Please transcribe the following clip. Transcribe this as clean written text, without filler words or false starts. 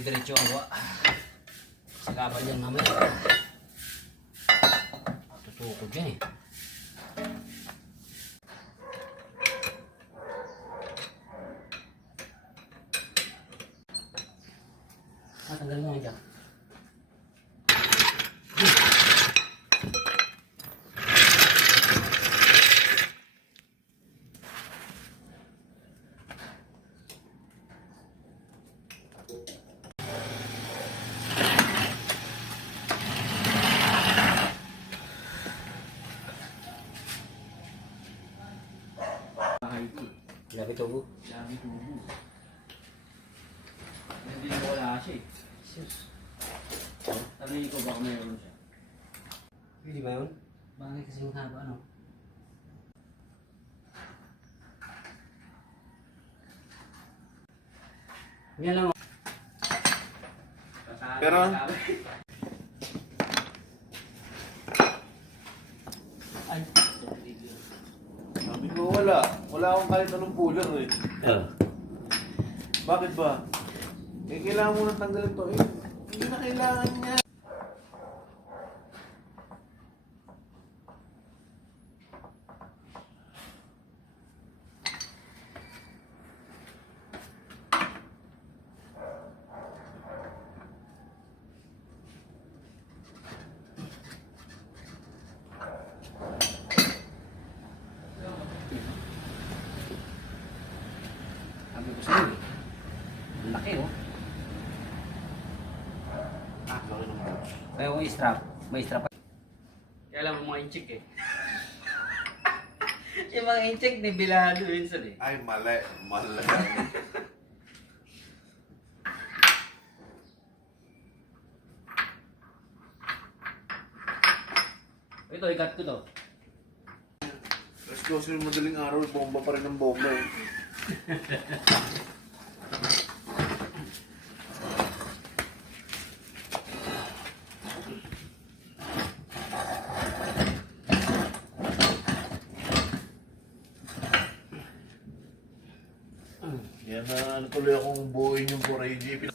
dire-diretso ang gawa. Sagaban yan mamaya. Tutukod yan eh. Tanggalin mo dyan. Labi tubo. Labi tubo. Hindi na wala siya eh. Sus. Tanongin ko baka mayroon siya. Pwede ba yun? Bakit kasi mahaba ano? Yan lang. Pero Ay. sabi ko wala. Wala akong kahit anong puller eh. Bakit ba? Eh, kailangan mo nang tanggalin to. Eh, hindi na kailangan niya. Sabi ko sa'yo eh. Ang laki oh. Laki naman. Kaya kung strap, may strap. Kaya alam mo mga inchik eh. Yung mga inchik, nibilado minsan eh. Ay, mali. Mali. Ito, ikat ko to. Let's go sa madaling araw, bomba pa rin ang bomba eh. Yan na tuloy akong buuin yung 4AG.